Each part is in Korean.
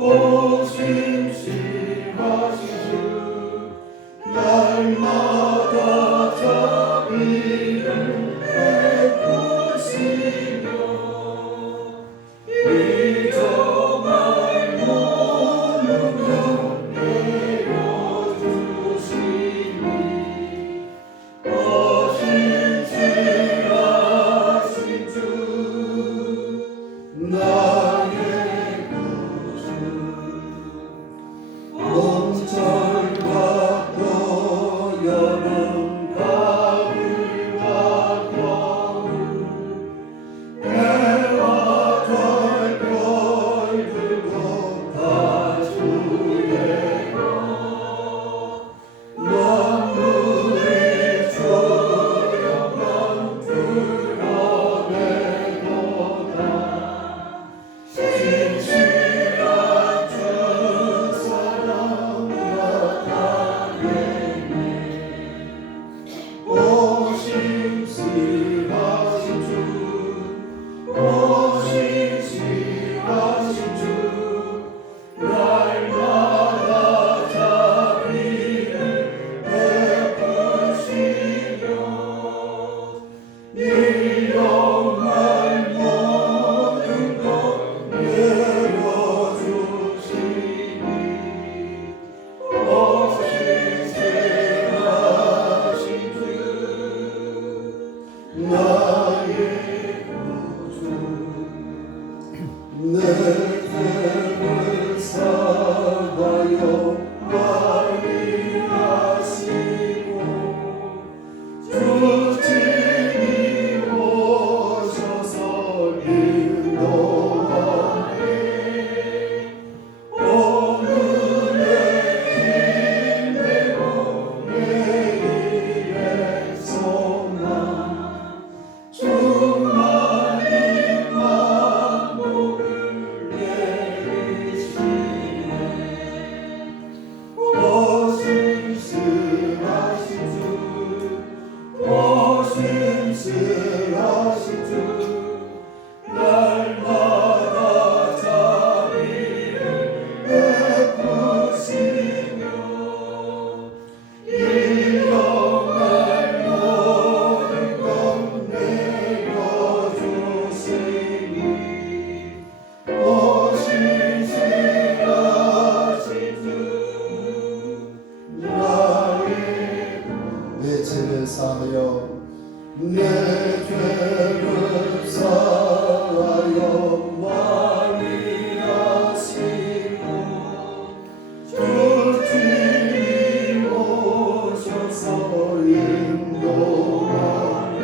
오심심하신 주 날마다 자비를 베푸시며 이정할 모든 것 내려주시니 오심심하신 주 나의 구주 봄철과 여름 가을과 겨울 해와 달 별들도 다 주의 것 만물이 주여만 드러내도다 신실한 주 사랑 나타내네 오심심하신 주 오심심하신 주 날마다 자비를 베푸시며 일용할 모든 것 내려주시니 오심심하신 주 나의 구주 내 죄를 사하여 많이 하시고 주님이 오셔서 인도하네 오늘의 힘내고 내일의 소망 충만히 만복을 내리시네 오심심하신 주 오심심하신 주 날마다 자비를 베푸시며 일용할 모든 것 내려주시니 오심심하신 주 나의 내 죄를 사하여 내 죄를 사하여 많이 하시고 주님이 오셔서 인도하네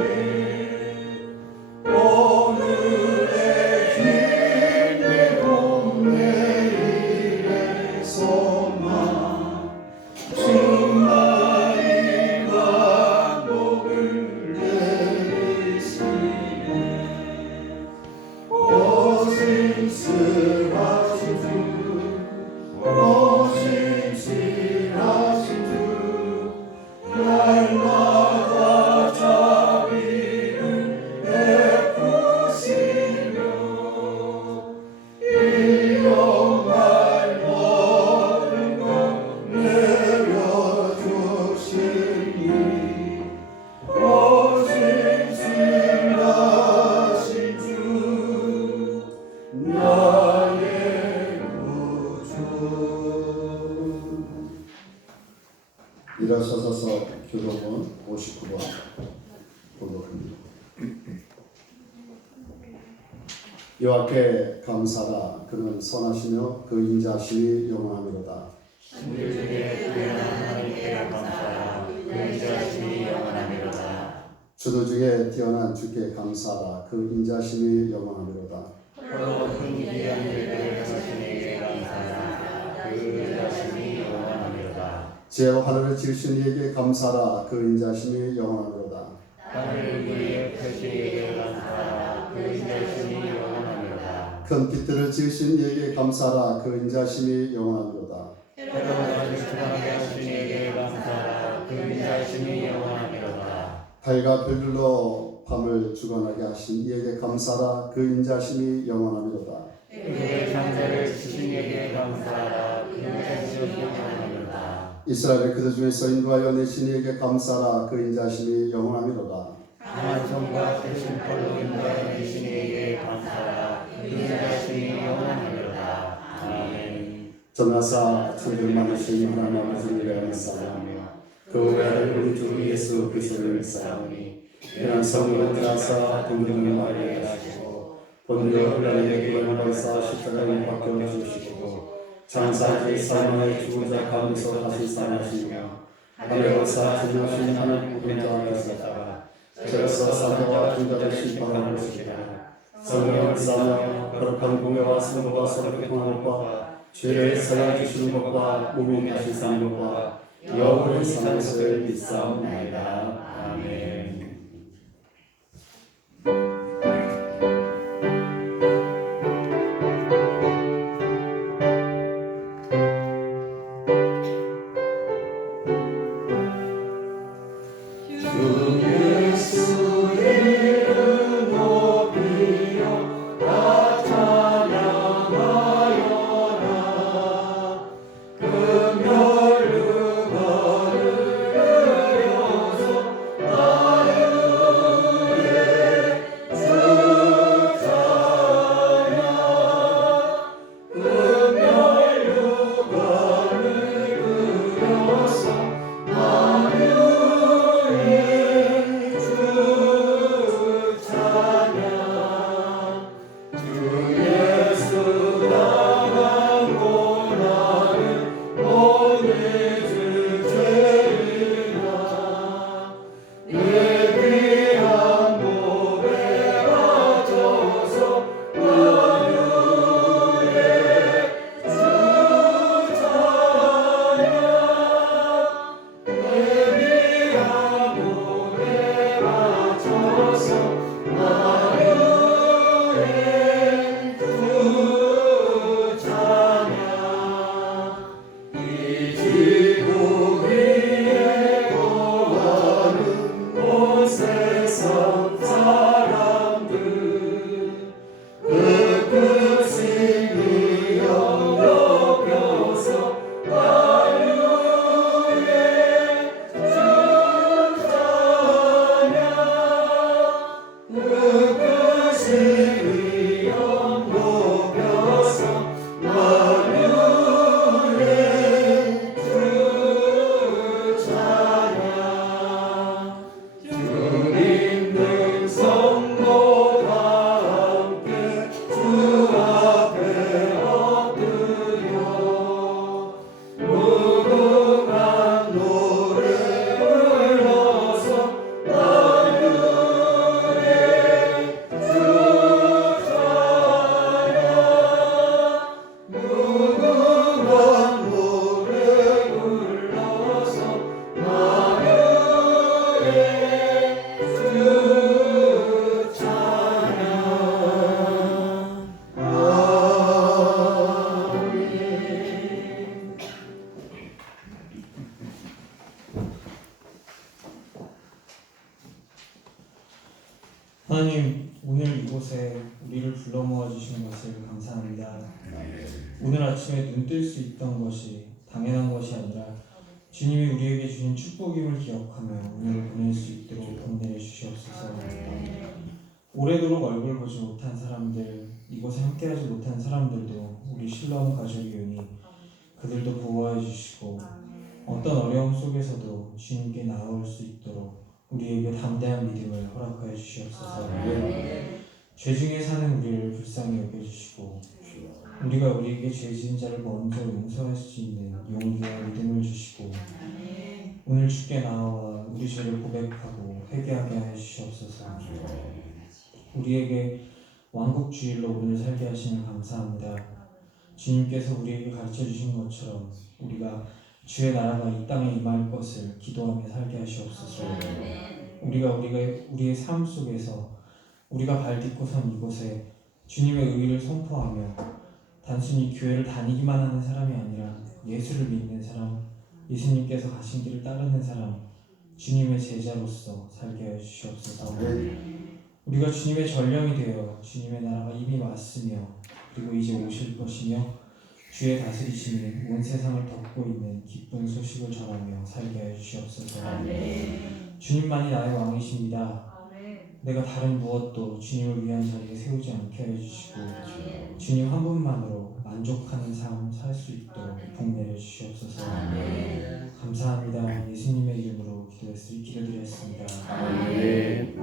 오늘의 힘내고 내일의 소망 충만히 만복을 내리시네 오심심하신 주 오심심하신 주 날마다 자비를 베푸시며 일용할 모든 것 내려주시니 오심심하신 주 나의 구주 일어서서 교도문 59번 봉독합니다. 여호와께 감사라 그는 선하시며 그 인자하심이 영원하미로다 신들 중에 뛰어난 하나님께 감사하라 그 인자하심이 영원하미로다 주도 중에 뛰어난 주께 감사하라 그 인자하심이 영원하미로다 홀로 큰 귀한 일들을 하시는 이에게 감사하라 그 인자하심이 영원하미로다 지혜와 하늘을 지으신 이에게 감사하라 그 인자하심이 영원하미로다 땅을 위에 펴신 이에게 감사하라 그 인자하심이 영원하미로다 큰 빛들을 지으신 이에게 감사하라 그 인자하심이 영원하미로다 해로운 것을 충만하게 하신 이에게 감사하라 그 인자하심이 영원하미로다 달과 별들로 밤을 주관하게 하신 이에게 감사하라 그 인자하심이 영원하미로다 그의 창조를 주신 이에게 감사하라. 그의 지극히 영원하리로다. 이스라엘의 그들 중에서 인도하여 내신 이에게 감사하라. 그 인자심이 영원하리로다. 강한 손과 크신 팔로 인도하여 내신 이에게 감사하라. 그 인자심이 영원하리로다. 아멘. 전하사 천국 많으신 하나님 아버지를 믿사오며 그 외아들 우리 주 예수 그리스도를 믿사오니 그는 성령을 따라사 동정의 마리아에 하시고 본디오 빌라도에게 구원하사 십자가에 박혀 죽으시고 장사지 사망의 죽은 자 가운데서 다시 살아나시며 하늘에 오사 진노하신 하나님 보좌 앞에 서다가 저에서 사자와 중자를 심판하는 것이라. 성령을 믿사오며 거룩한 공회와 성도와 서로 교통하는 것과 죄를 사하여 주시는 것과 몸이 다시 사는 것과 영원히 사는 것을 믿사옵나이다. 아멘. 하나님, 오늘 이곳에 우리를 불러 모아 주시는 것을 감사합니다. 오늘 아침에 눈 뜰 수 있던 것이 당연한 것이 아니라 주님이 우리에게 주신 축복임을 기억하며 오늘을 보낼 수 있도록 은혜를 주시옵소서. 오래도록 얼굴 보지 못한 사람들, 이곳에 함께하지 못한 사람들도 우리 신라원 가족이오니 그들도 보호해 주시고 어떤 어려움 속에서도 주님께 나아올 수 있도록 우리에게 담대한 믿음을 허락하여 주시옵소서. 죄 중에 사는 우리를 불쌍히 여겨주시고 우리가 우리에게 죄 지은 자를 먼저 용서할 수 있는 용기와 믿음을 주시고 오늘 주께 나와 우리 죄를 고백하고 회개하게 하여 주시옵소서. 우리에게 왕국주일로 오늘 살게 하시니 감사합니다. 주님께서 우리에게 가르쳐 주신 것처럼 우리가 주의 나라가 이 땅에 임할 것을 기도하며 살게 하시옵소서. 우리가 우리의 삶 속에서 우리가 발 딛고 선 이곳에 주님의 의를 선포하며 단순히 교회를 다니기만 하는 사람이 아니라 예수를 믿는 사람, 예수님께서 가신 길을 따르는 사람, 주님의 제자로서 살게 하여 주시옵소서. 우리가 주님의 전령이 되어 주님의 나라가 이미 왔으며 그리고 이제 오실 것이며 주의 다스리심이 온 세상을 덮고 있는 기쁜 소식을 전하며 살게 하여 주시옵소서. 주님만이 나의 왕이십니다. 내가 다른 무엇도 주님을 위한 자리에 세우지 않게 하여 주시고 주님 한 분만으로 만족하는 삶 살 수 있도록 복내려 주시옵소서. 감사합니다. 예수님의 이름으로 기도드렸습니다. 아멘.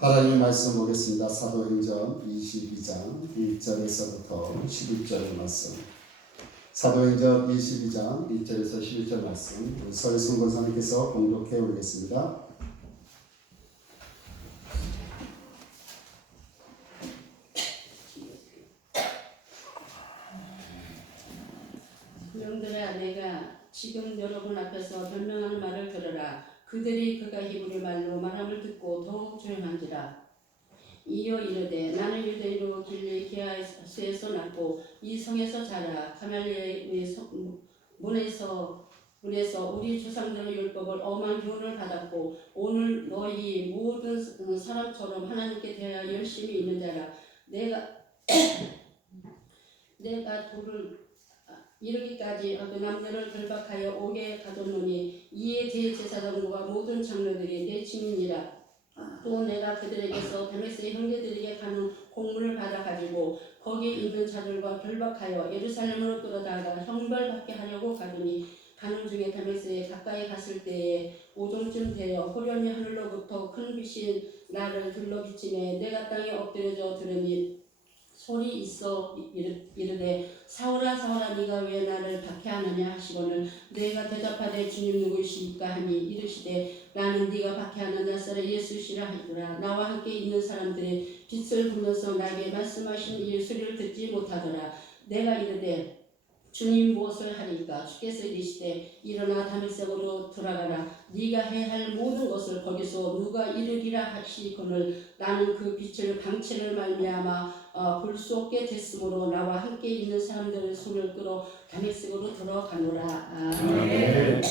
하나님 말씀 보겠습니다. 사도행전 22장 1절에서부터 11절 말씀. 사도행전 22장 1절에서 11절 말씀. 서일순 권사님께서 공독해 오겠습니다. 형들아, 내가 지금 여러분 앞에서 변명하는 말을 들으라. 그들이 그가 히브리 말로 말함을 듣고 더욱 조용한지라. 이어 이르되 나는 유대인으로 길리기아에서 났고 이 성에서 자라 가말리엘의 문에서 우리 조상들의 율법을 엄한 교훈을 받았고 오늘 너희 모든 사람처럼 하나님께 대하여 열심히 있는 자라. 내가 돌을 이르기까지 그 남들을 결박하여 옥에 가뒀노니 이에 대제사장과 모든 장로들이 내 증인이라. 또 내가 그들에게서 다메섹의 형제들에게 가는 공문을 받아 가지고 거기 있는 자들과 결박하여 예루살렘으로 끌어다가 형벌받게 하려고 가더니 가는 중에 다메섹에 가까이 갔을 때에 오종쯤 되어 호련히 하늘로부터 큰 빛이 나를 둘러비치매 내가 땅에 엎드려져 들으니 소리 있어 이르되 사울아 사울아 네가 왜 나를 박해하느냐 하시거늘 내가 대답하되 주님 누구이십니까 하니 이르시되 나는 네가 박해하는 나사렛 예수시라 하더라. 나와 함께 있는 사람들이 빛을 보면서 나에게 말씀하신 이 소리를 듣지 못하더라. 내가 이르되 주님 무엇을 하리까? 주께서 이르시되 일어나 다메섹으로 돌아가라. 네가 해야 할 모든 것을 거기서 누가 이루리라 하시거늘 나는 그 빛을 방체를 말미암아 볼 수 없게 됐으므로 나와 함께 있는 사람들의 손을 끌어 다메섹으로 돌아가노라. 아멘.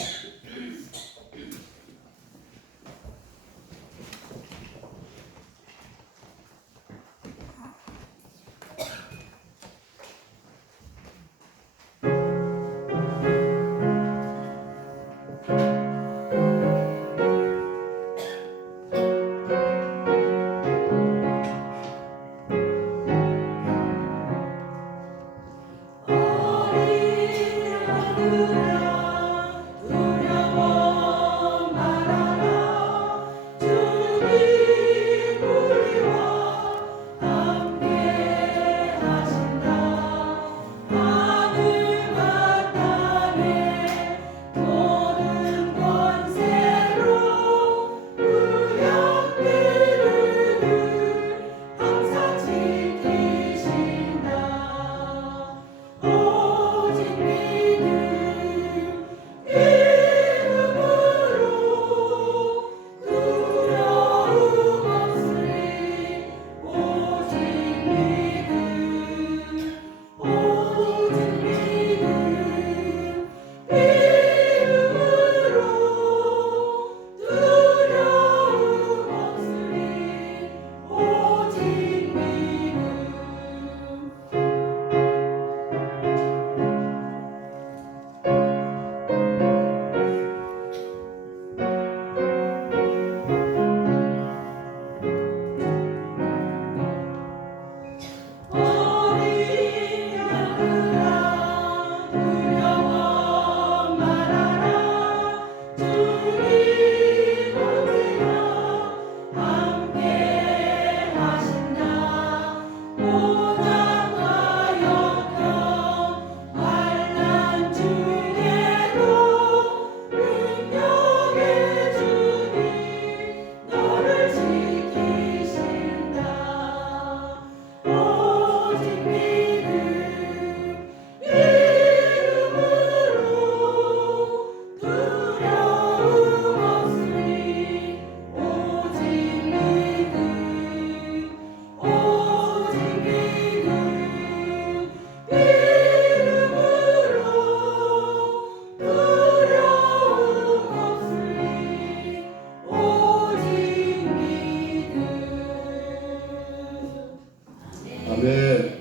아멘.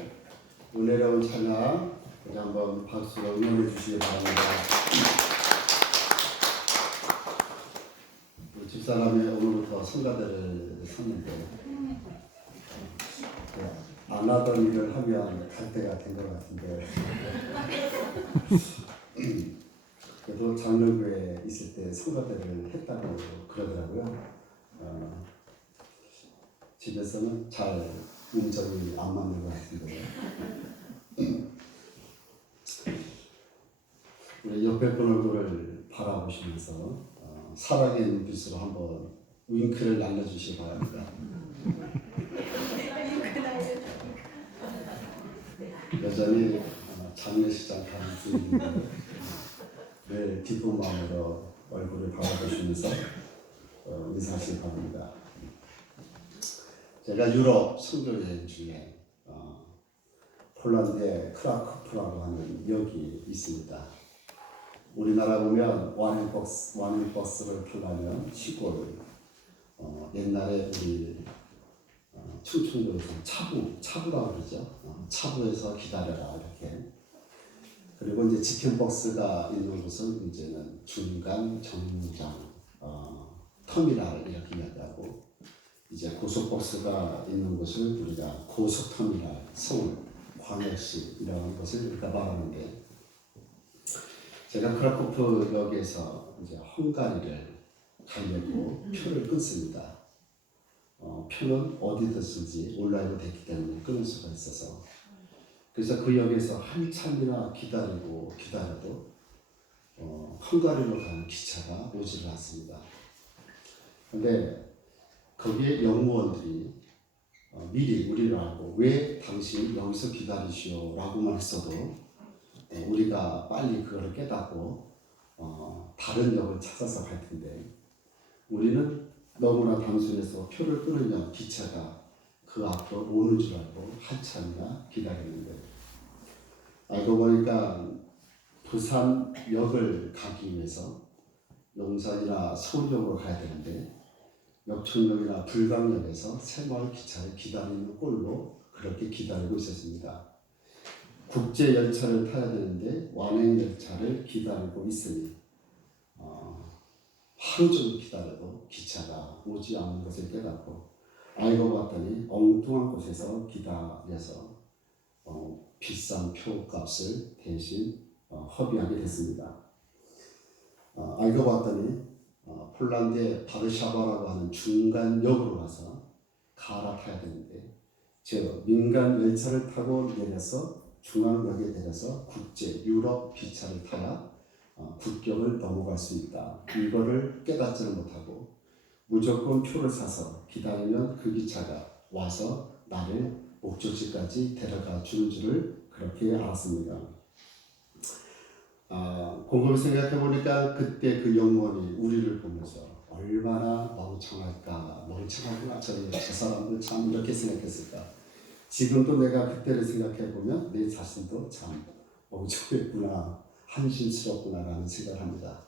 은혜로운 찬양 우리 한번 박수로 응원해 주시기 바랍니다. 우리 집사람이 오늘부터 성가대를 섰는데 안 하던 일을 하면 갈 때가 된 것 같은데 그래도 장로교에 있을 때 성가대를 했다고 그러더라고요. 집에서는 잘 음정이 안 맞는 것 같은데 우리 옆에 분 얼굴을 바라보시면서 사랑의 눈빛으로 한번 윙크를 날려주시기 바랍니다. 여전히 장례식장 가는 중인데 늘 기쁜 마음으로 얼굴을 바라보시면서 인사하시기 바랍니다. 제가 유럽 선교여행 중에 폴란드의 크라쿠프라고 하는 역이 있습니다. 우리나라 보면 와인버스를 타려면 시골 옛날에 우리 충청도에서 차부라고 그러죠. 차부에서 기다려라 이렇게. 그리고 이제 지편버스가 있는 곳은 이제는 중간 정류장 터미널 이렇게 이야기하고 이제 고속버스가 있는 곳을 우리가 고속터미널, 서울, 광역시 이런 것을 우리가 말하는데 제가 크라쿠프역에서 이제 헝가리를 가려고 표를 끊습니다. 표는 어디든지 온라인으로 됐기 때문에 끊을 수가 있어서 그래서 그 역에서 한참이나 기다려도 헝가리로 가는 기차가 오지를 않습니다. 근데 거기에 영무원들이 미리 우리를 알고 왜 당신 여기서 기다리시오 라고만 했어도 우리가 빨리 그걸 깨닫고 다른 역을 찾아서 갈 텐데 우리는 너무나 단순해서 표를 끊으면 기차가 그 앞으로 오는 줄 알고 한참이나 기다렸는데 알고 보니까 부산역을 가기 위해서 용산이나 서울역으로 가야 되는데 역촌역이나 불광역에서 새마을 기차를 기다리는 꼴로 그렇게 기다리고 있었습니다. 국제 열차를 타야 되는데 완행 열차를 기다리고 있으니 하루 종일 기다려도 기차가 오지 않는 것을 깨닫고 알고 봤더니 엉뚱한 곳에서 기다려서 비싼 표값을 대신 허비하게 됐습니다. 알고 봤더니 폴란드의 바르샤바라고 하는 중간역으로 가서 갈아타야 되는데 즉 민간 열차를 타고 내려서 중앙역에 내려서 국제 유럽 기차를 타야 국경을 넘어갈 수 있다. 이거를 깨닫지는 못하고 무조건 표를 사서 기다리면 그 기차가 와서 나를 목적지까지 데려가 주는 줄을 그렇게 알았습니다. 곰곰이 생각해 보니까 그때 그 영원이 우리를 보면서 얼마나 멍청하구나 저 사람들 참 이렇게 생각했을까. 지금도 내가 그때를 생각해 보면 내 자신도 참 멍청했구나 한심스럽구나라는 생각을 합니다.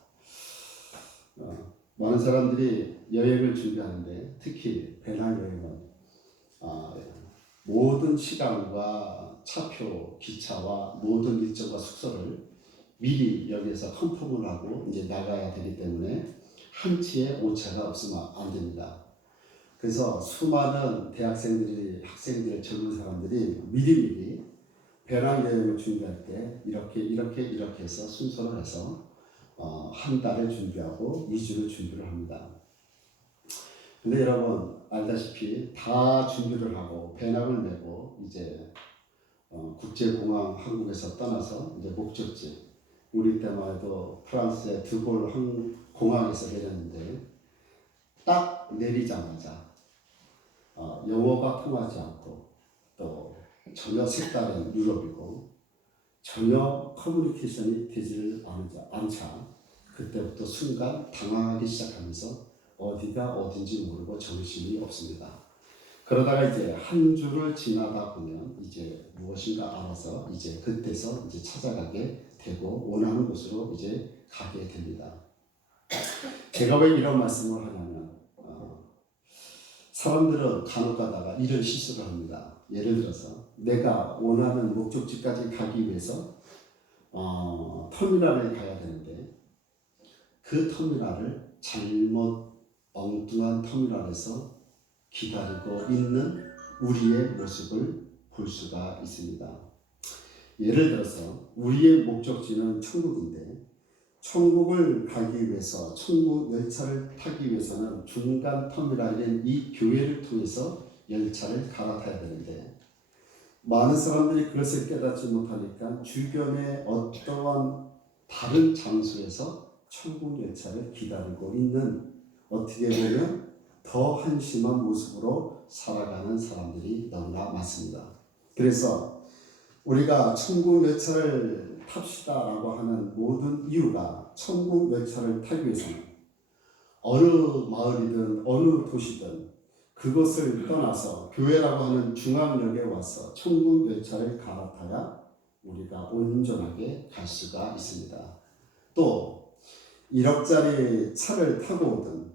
많은 사람들이 여행을 준비하는데 특히 배낭여행은 모든 시간과 차표, 기차와 모든 일정과 숙소를 미리 여기에서 컨펌을 하고 이제 나가야 되기 때문에 한치의 오차가 없으면 안 됩니다. 그래서 수많은 학생들, 젊은 사람들이 미리미리 배낭여행을 준비할 때 이렇게 해서 순서를 해서 한 달을 준비하고 2주를 준비를 합니다. 근데 여러분 알다시피 다 준비를 하고 배낭을 메고 이제 국제공항 한국에서 떠나서 이제 목적지 우리 때만 해도 프랑스의 드골 공항에서 내렸는데 딱 내리자마자 영어가 통하지 않고 또 전혀 색다른 유럽이고 전혀 커뮤니케이션이 되지를 않자 그때부터 순간 당황하기 시작하면서 어디가 어딘지 모르고 정신이 없습니다. 그러다가 이제 한 주를 지나다 보면 이제 무엇인가 알아서 이제 그때서 이제 찾아가게 되고 원하는 곳으로 이제 가게 됩니다. 제가 왜 이런 말씀을 하냐면 사람들은 간혹 가다가 이런 실수를 합니다. 예를 들어서 내가 원하는 목적지까지 가기 위해서 터미널에 가야 되는데 그 터미널을 잘못 엉뚱한 터미널에서 기다리고 있는 우리의 모습을 볼 수가 있습니다. 예를 들어서 우리의 목적지는 천국인데 천국을 가기 위해서 천국 열차를 타기 위해서는 중간 터미널인 이 교회를 통해서 열차를 갈아타야 되는데 많은 사람들이 그것을 깨닫지 못하니까 주변의 어떠한 다른 장소에서 천국 열차를 기다리고 있는 어떻게 보면 더 한심한 모습으로 살아가는 사람들이 너무나 많습니다. 그래서 우리가 천국 열차를 탑시다라고 하는 모든 이유가 천국 열차를 타기 위해서는 어느 마을이든 어느 도시든 그것을 떠나서 교회라고 하는 중앙역에 와서 천국 열차를 갈아타야 우리가 온전하게 갈 수가 있습니다. 또 1억짜리 차를 타고 오든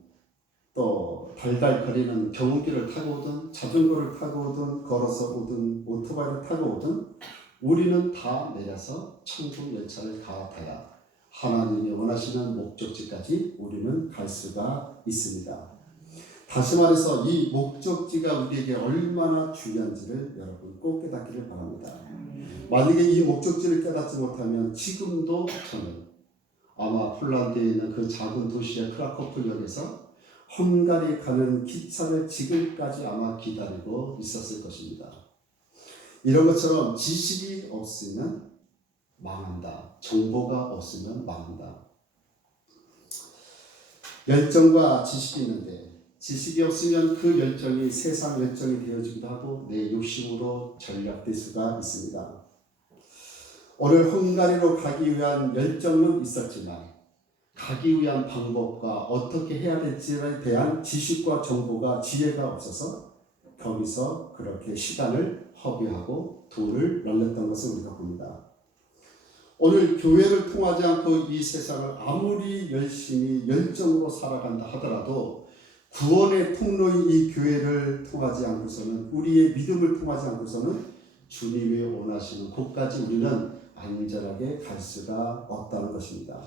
또 달달 거리는 경운기를 타고 오든 자전거를 타고 오든 걸어서 오든 오토바이를 타고 오든 우리는 다 내려서 천국 열차를 갈아타야 하나님이 원하시는 목적지까지 우리는 갈 수가 있습니다. 다시 말해서 이 목적지가 우리에게 얼마나 중요한지를 여러분 꼭 깨닫기를 바랍니다. 만약에 이 목적지를 깨닫지 못하면 지금도 저는 아마 폴란드에 있는 그 작은 도시의 크라코프역에서 헝가리 가는 기차를 지금까지 아마 기다리고 있었을 것입니다. 이런 것처럼 지식이 없으면 망한다. 정보가 없으면 망한다. 열정과 지식이 있는데 지식이 없으면 그 열정이 세상 열정이 되어지기도 하고 내 욕심으로 전락될 수가 있습니다. 오늘 헝가리로 가기 위한 열정은 있었지만 가기 위한 방법과 어떻게 해야 될지에 대한 지식과 정보가 지혜가 없어서 거기서 그렇게 시간을 허비하고 돈을 날렸던 것을 우리가 봅니다. 오늘 교회를 통하지 않고 이 세상을 아무리 열심히 열정으로 살아간다 하더라도 구원의 통로인 이 교회를 통하지 않고서는 우리의 믿음을 통하지 않고서는 주님이 원하시는 곳까지 우리는 안전하게 갈 수가 없다는 것입니다.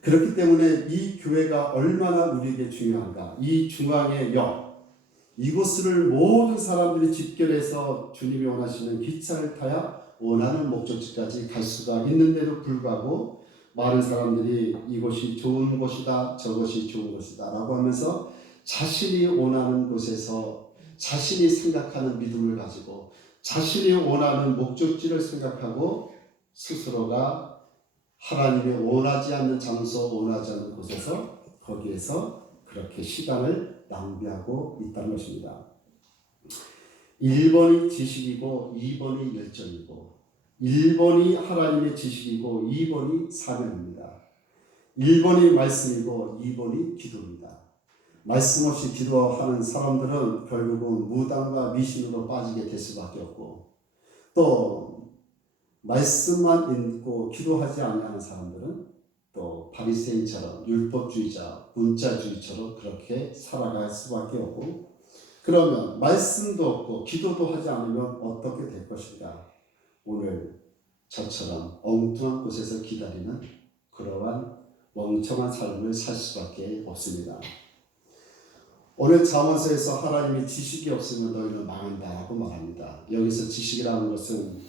그렇기 때문에 이 교회가 얼마나 우리에게 중요한가. 이 중앙의 역, 이곳을 모든 사람들이 집결해서 주님이 원하시는 기차를 타야 원하는 목적지까지 갈 수가 있는데도 불구하고 많은 사람들이 이곳이 좋은 곳이다, 저것이 좋은 곳이다 라고 하면서 자신이 원하는 곳에서 자신이 생각하는 믿음을 가지고 자신이 원하는 목적지를 생각하고 스스로가 하나님이 원하지 않는 장소, 원하지 않는 곳에서 거기에서 그렇게 시간을 낭비하고 있다는 것입니다. 1번이 지식이고 2번이 열정이고 1번이 하나님의 지식이고 2번이 사명입니다. 1번이 말씀이고 2번이 기도입니다. 말씀 없이 기도하는 사람들은 결국은 무당과 미신으로 빠지게 될 수밖에 없고 또 말씀만 읽고 기도하지 않는 사람들은 또 바리새인처럼 율법주의자, 문자주의처럼 그렇게 살아갈 수밖에 없고 그러면 말씀도 없고 기도도 하지 않으면 어떻게 될 것인가? 오늘 저처럼 엉뚱한 곳에서 기다리는 그러한 멍청한 삶을 살 수밖에 없습니다. 오늘 잠언서에서 하나님이 지식이 없으면 너희는 망한다라고 말합니다. 여기서 지식이라는 것은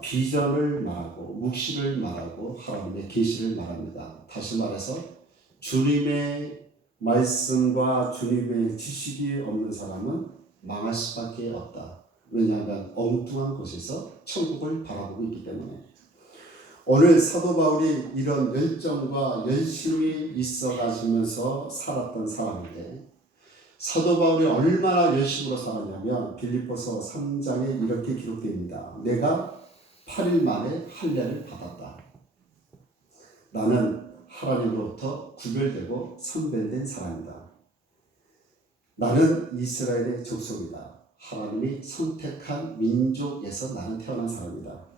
비전을 말하고 묵시를 말하고 하나님의 계시를 말합니다. 다시 말해서 주님의 말씀과 주님의 지식이 없는 사람은 망할 수밖에 없다. 왜냐하면 엉뚱한 곳에서 천국을 바라보고 있기 때문에. 오늘 사도 바울이 이런 열정과 열심이 있어 가시면서 살았던 사람인데 사도 바울이 얼마나 열심으로 살았냐면 빌립보서 3장에 이렇게 기록됩니다. 내가 8일 만에 할례를 받았다. 나는 하나님으로부터 구별되고 선별된 사람이다. 나는 이스라엘의 족속이다. 하나님이 선택한 민족에서 나는 태어난 사람이다.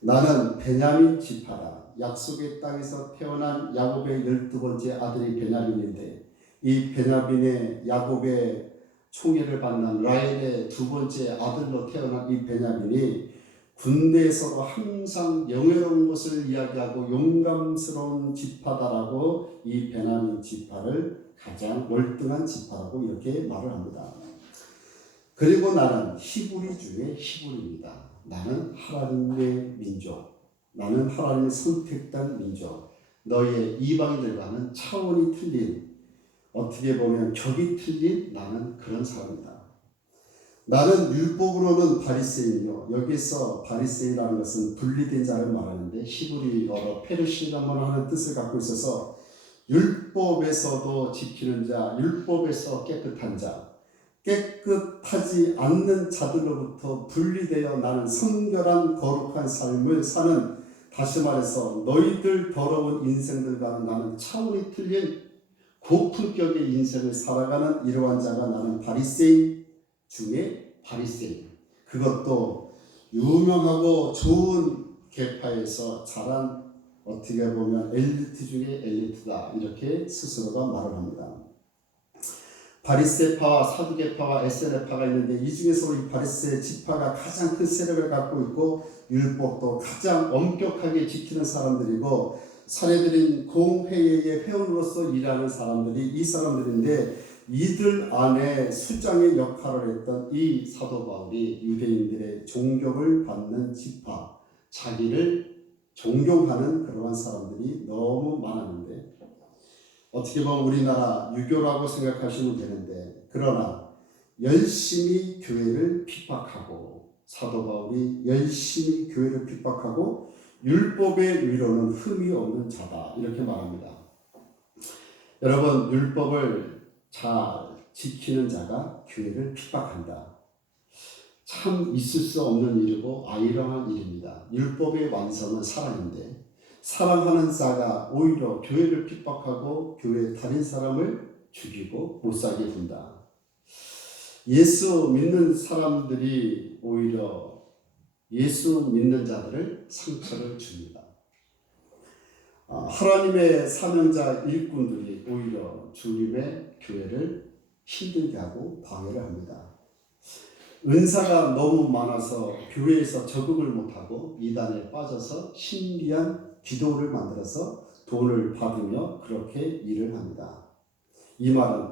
나는 베냐민 지파다. 약속의 땅에서 태어난 야곱의 12번째 아들이 베냐민인데 이 베냐민의 야곱의 총애를 받는 라헬의 2번째 아들로 태어난 이 베냐민이 군대에서도 항상 영예로운 것을 이야기하고 용감스러운 지파다라고 이 베냐민 지파를 가장 월등한 지파라고 이렇게 말을 합니다. 그리고 나는 히브리 중에 히브리입니다. 나는 하나님의 민족, 나는 하나님의 선택된 민족, 너희의 이방인들과는 차원이 틀린 어떻게 보면 격이 틀린 나는 그런 사람이다. 나는 율법으로는 바리새인이요. 여기서 바리새인이라는 것은 분리된 자를 말하는데 히브리어로 페르시라고 하는 뜻을 갖고 있어서 율법에서도 지키는 자, 율법에서 깨끗한 자, 깨끗하지 않는 자들로부터 분리되어 나는 성결한 거룩한 삶을 사는 다시 말해서 너희들 더러운 인생들과는 나는 차원이 틀린 고품격의 인생을 살아가는 이러한 자가 나는 바리새인 중에 바리새인. 그것도 유명하고 좋은 계파에서 자란 어떻게 보면 엘리트 중에 엘리트다. 이렇게 스스로가 말을 합니다. 바리새파와 사두개파와 에세레파가 있는데 이 중에서 이 바리새 지파가 가장 큰 세력을 갖고 있고 율법도 가장 엄격하게 지키는 사람들이고 사례들인 공회의의 회원으로서 일하는 사람들이 이 사람들인데 이들 안에 수장의 역할을 했던 이 사도 바울이 유대인들의 존경을 받는 지파, 자기를 존경하는 그러한 사람들이 너무 많았는데 어떻게 보면 우리나라 유교라고 생각하시면 되는데, 그러나 열심히 교회를 핍박하고, 사도 바울이 열심히 교회를 핍박하고 율법의 위로는 흠이 없는 자다, 이렇게 말합니다. 여러분, 율법을 잘 지키는 자가 교회를 핍박한다. 참 있을 수 없는 일이고 아이러니한 일입니다. 율법의 완성은 사랑인데, 사랑하는 자가 오히려 교회를 핍박하고 교회에 다닌 사람을 죽이고 못 살게 군다. 예수 믿는 사람들이 오히려 예수 믿는 자들을 상처를 줍니다. 하나님의 사명자 일꾼들이 오히려 주님의 교회를 힘들게 하고 방해를 합니다. 은사가 너무 많아서 교회에서 적응을 못하고 이단에 빠져서 신비한 기도를 만들어서 돈을 받으며 그렇게 일을 합니다. 이 말은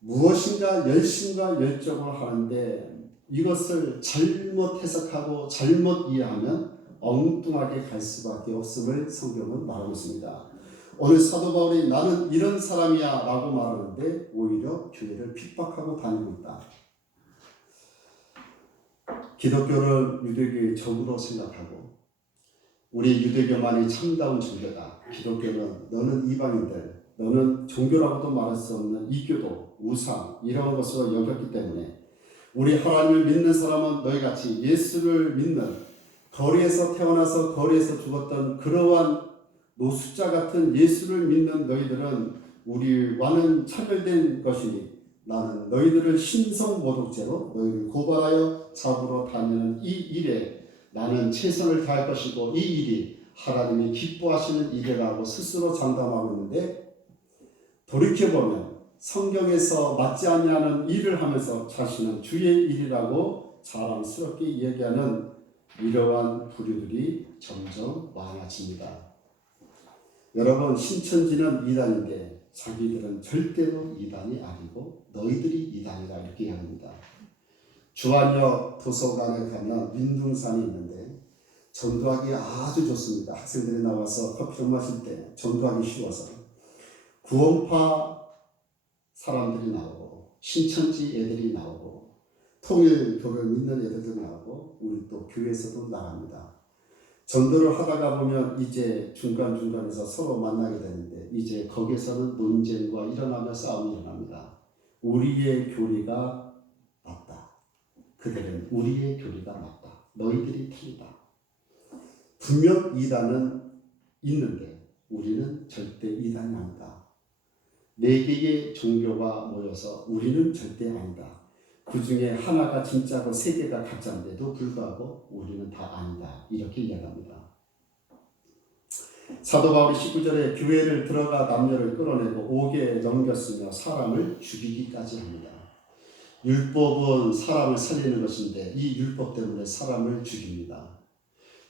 무엇인가 열심과 열정을 하는데 이것을 잘못 해석하고 잘못 이해하면 엉뚱하게 갈 수밖에 없음을 성경은 말하고 있습니다. 오늘 사도 바울이 나는 이런 사람이야 라고 말하는데 오히려 교회를 핍박하고 다니고 있다. 기독교를 유대교의 적으로 생각하고 우리 유대교만이 참다운 종교다. 기독교는 너는 이방인들, 너는 종교라고도 말할 수 없는 이교도, 우상 이런 것으로 여겼기 때문에 우리 하나님을 믿는 사람은 너희같이 예수를 믿는 거리에서 태어나서 거리에서 죽었던 그러한 노숙자 같은 예수를 믿는 너희들은 우리와는 차별된 것이니 나는 너희들을 신성모독죄로 너희를 고발하여 잡으러 다니는 이 일에 나는 최선을 다할 것이고 이 일이 하나님이 기뻐하시는 일이라고 스스로 장담하고 있는데, 돌이켜보면 성경에서 맞지 아니하는 일을 하면서 자신은 주의 일이라고 자랑스럽게 이야기하는 이러한 부류들이 점점 많아집니다. 여러분, 신천지는 이단인데 자기들은 절대로 이단이 아니고 너희들이 이단이다 이렇게 합니다. 주안역 도서관에 가면 민둥산이 있는데 전도하기 아주 좋습니다. 학생들이 나와서 커피를 마실 때 전도하기 쉬워서 구원파 사람들이 나오고 신천지 애들이 나오고 통일교를 믿는 애들도 나오고 우리 또 교회에서도 나갑니다. 전도를 하다가 보면 이제 중간중간에서 서로 만나게 되는데 이제 거기에서는 논쟁과 일어나며 싸움이 일어납니다. 우리의 교리가 맞다. 그들은 우리의 교리가 맞다. 너희들이 틀리다. 분명 이단은 있는데 우리는 절대 이단이 아니다. 4개의 종교가 모여서 우리는 절대 아니다. 그 중에 하나가 진짜고 3개가 가짜인데도 불구하고 우리는 다 아니다. 이렇게 이야기합니다. 사도 바울이 19절에 교회를 들어가 남녀를 끌어내고 옥에 넘겼으며 사람을 죽이기까지 합니다. 율법은 사람을 살리는 것인데 이 율법 때문에 사람을 죽입니다.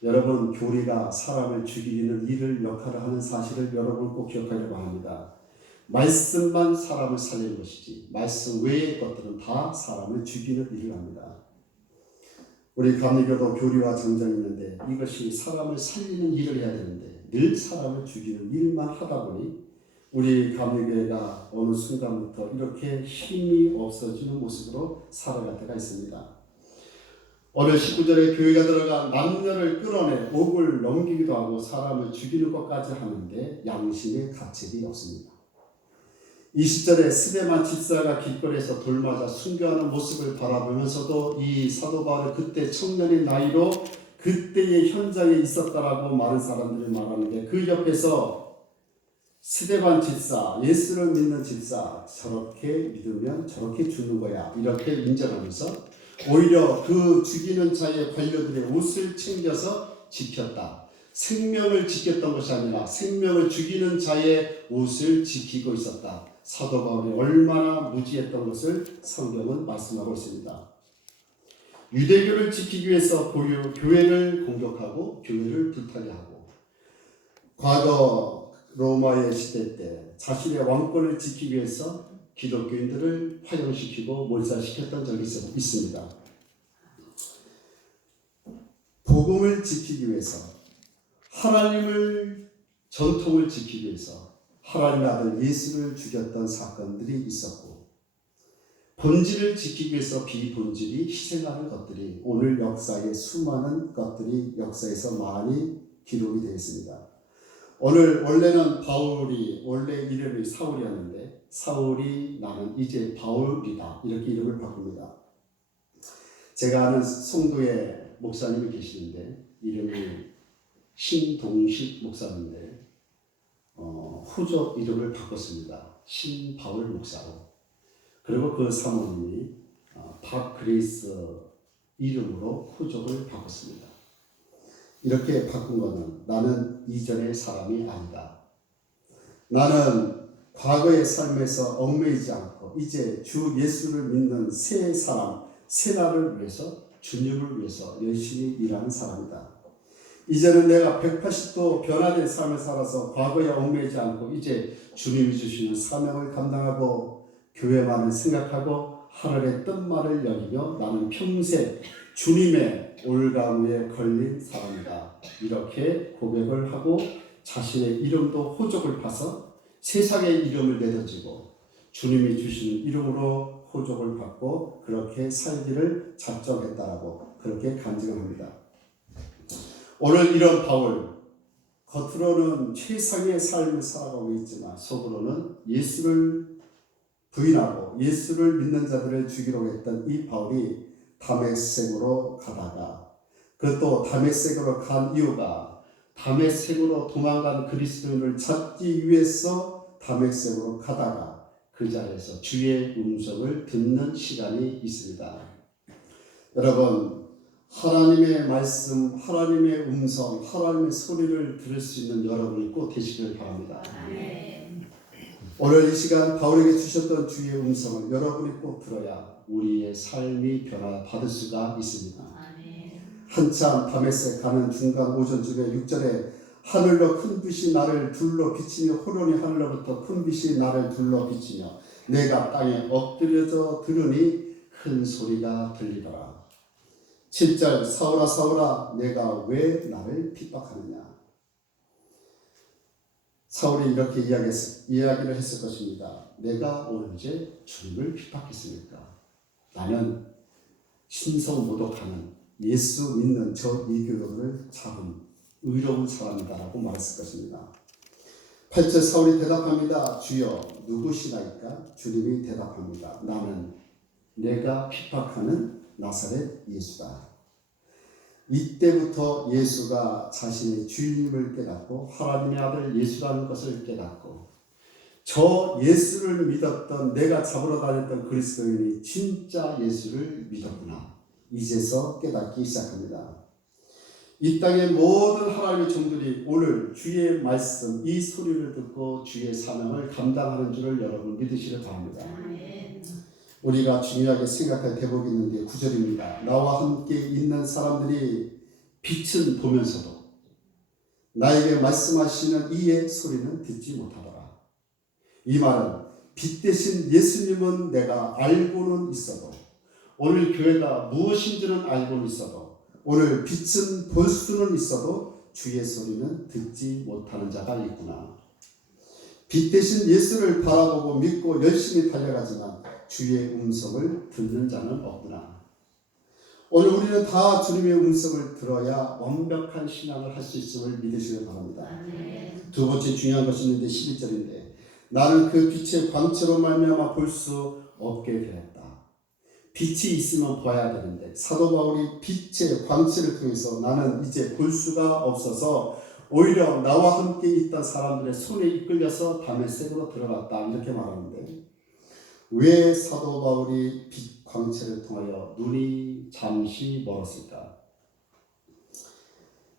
여러분, 교리가 사람을 죽이는 일을 역할을 하는 사실을 여러분 꼭 기억하려고 합니다. 말씀만 사람을 살리는 것이지 말씀 외의 것들은 다 사람을 죽이는 일을 합니다. 우리 감리교도 교리와 정정이 있는데 이것이 사람을 살리는 일을 해야 되는데 늘 사람을 죽이는 일만 하다 보니 우리 감리교회가 어느 순간부터 이렇게 힘이 없어지는 모습으로 살아갈 때가 있습니다. 오늘 19절에 교회가 들어가 남녀를 끌어내 옥을 넘기기도 하고 사람을 죽이는 것까지 하는데 양심의 가책이 없습니다. 20절에 스데반 집사가 길거리에서 돌맞아 순교하는 모습을 바라보면서도 이 사도 바울은 그때 청년의 나이로 그때의 현장에 있었다라고 많은 사람들이 말하는데 그 옆에서 스데반 집사, 예수를 믿는 집사, 저렇게 믿으면 저렇게 죽는 거야 이렇게 인정하면서 오히려 그 죽이는 자의 관료들의 옷을 챙겨서 지켰다. 생명을 지켰던 것이 아니라 생명을 죽이는 자의 옷을 지키고 있었다. 사도 바울이 얼마나 무지했던 것을 성경은 말씀하고 있습니다. 유대교를 지키기 위해서 교회를 공격하고 교회를 불타게 하고 과거 로마의 시대 때 자신의 왕권을 지키기 위해서 기독교인들을 화형시키고 몰살시켰던 적이 있습니다. 복음을 지키기 위해서 하나님을 전통을 지키기 위해서 하나님의 아들 예수를 죽였던 사건들이 있었고, 본질을 지키기 위해서 비본질이 희생하는 것들이 오늘 역사에 수많은 것들이 역사에서 많이 기록이 되어 있습니다. 원래는 바울이 원래 이름이 사울이었는데 사울이 나는 이제 바울이다 이렇게 이름을 바꿉니다. 제가 아는 송도에 목사님이 계시는데 이름이 신동식 목사인데 후조 이름을 바꿨습니다. 신바울 목사로. 그리고 그 사모님이 박그레이스 이름으로 후족을 바꿨습니다. 이렇게 바꾼 것은 나는 이전의 사람이 아니다. 나는 과거의 삶에서 얽매이지 않고 이제 주 예수를 믿는 새 사람, 새 나를 위해서 주님을 위해서 열심히 일하는 사람이다. 이제는 내가 180도 변화된 삶을 살아서 과거에 얽매이지 않고 이제 주님이 주시는 사명을 감당하고 교회만을 생각하고 하늘의 뜻만을 여기며 나는 평생 주님의 올가무에 걸린 사람이다. 이렇게 고백을 하고 자신의 이름도 호족을 파서 세상의 이름을 내던지고 주님이 주시는 이름으로 호족을 받고 그렇게 살기를 작정했다라고 그렇게 간증을 합니다. 오늘 이런 바울, 겉으로는 최상의 삶을 살아가고 있지만 속으로는 예수를 부인하고 예수를 믿는 자들을 죽이려고 했던 이 바울이 다메섹으로 가다가 그것도 다메섹으로 간 이유가 다메섹으로 도망간 그리스도인을 찾기 위해서 다메섹으로 가다가 그 자리에서 주의 음성을 듣는 시간이 있습니다. 여러분, 하나님의 말씀, 하나님의 음성, 하나님의 소리를 들을 수 있는 여러분이 꼭 되시길 바랍니다. 오늘 이 시간 바울에게 주셨던 주의 음성을 여러분이 꼭 들어야 우리의 삶이 변화받을 수가 있습니다. 한참 다메섹 가는 중간 오전쯤에 6절에 하늘로 큰 빛이 나를 둘러 비치며 호련히 하늘로부터 큰 빛이 나를 둘러 비치며 내가 땅에 엎드려져 들으니 큰 소리가 들리더라. 7절 사울아 사울아 내가 왜 나를 핍박하느냐. 사울이 이렇게 이야기를 했을 것입니다. 내가 언제 주님을 핍박했습니까? 나는 신성 모독하는 예수 믿는 저 이교도를 잡은 의로운 사람이다라고 말했을 것입니다. 8절 사울이 대답합니다. 주여 누구시나이까? 주님이 대답합니다. 나는 내가 핍박하는 나사렛 예수다. 이때부터 예수가 자신의 주님을 깨닫고 하나님의 아들 예수라는 것을 깨닫고 저 예수를 믿었던 내가 잡으러 다녔던 그리스도인이 진짜 예수를 믿었구나. 이제서 깨닫기 시작합니다. 이 땅의 모든 하나님의 종들이 오늘 주의 말씀 이 소리를 듣고 주의 사명을 감당하는 줄을 여러분 믿으시길 바랍니다. 우리가 중요하게 생각할 대목이 있는데 9절입니다. 나와 함께 있는 사람들이 빛은 보면서도 나에게 말씀하시는 이의 소리는 듣지 못하더라. 이 말은 빛 대신 예수님은 내가 알고는 있어도 오늘 교회가 무엇인지는 알고는 있어도 오늘 빛은 볼 수는 있어도 주의 소리는 듣지 못하는 자가 있구나. 빛 대신 예수를 바라보고 믿고 열심히 달려가지만 주의 음성을 듣는 자는 없구나. 오늘 우리는 다 주님의 음성을 들어야 완벽한 신앙을 할 수 있음을 믿으시길 바랍니다. 두 번째 중요한 것이 있는데 11절인데 나는 그 빛의 광채로 말미암아 볼 수 없게 되었다. 빛이 있으면 봐야 되는데 사도 바울이 빛의 광채를 통해서 나는 이제 볼 수가 없어서 오히려 나와 함께 있던 사람들의 손에 이끌려서 다메섹으로 들어갔다 이렇게 말하는데 왜 사도 바울이 빛 광채를 통하여 눈이 잠시 멀었을까?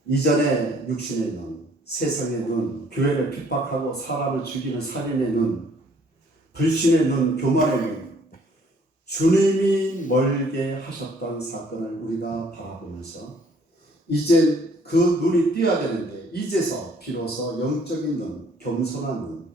이전에 육신의 눈, 세상의 눈, 교회를 핍박하고 사람을 죽이는 살인의 눈, 불신의 눈, 교만의 눈, 주님이 멀게 하셨던 사건을 우리가 바라보면서 이제 그 눈이 띄어야 되는데 이제서 비로소 영적인 눈, 겸손한 눈,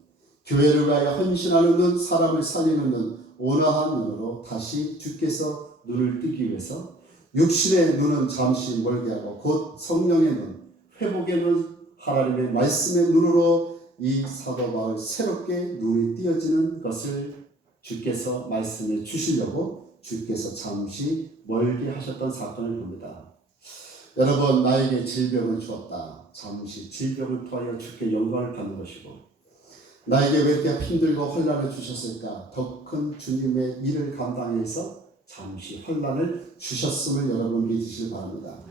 교회를 위하여 헌신하는 눈, 사람을 살리는 눈, 온화한 눈으로 다시 주께서 눈을 뜨기 위해서 육신의 눈은 잠시 멀게 하고 곧 성령의 눈, 회복의 눈, 하나님의 말씀의 눈으로 이 사도 바울 새롭게 눈이 띄어지는 것을 주께서 말씀해 주시려고 주께서 잠시 멀게 하셨던 사건을 봅니다. 여러분, 나에게 질병을 주었다. 잠시 질병을 통하여 주께 영광을 받는 것이고, 나에게 왜 이렇게 힘들고 환난을 주셨을까? 더 큰 주님의 일을 감당해서 잠시 환난을 주셨음을 여러분 믿으시길 바랍니다.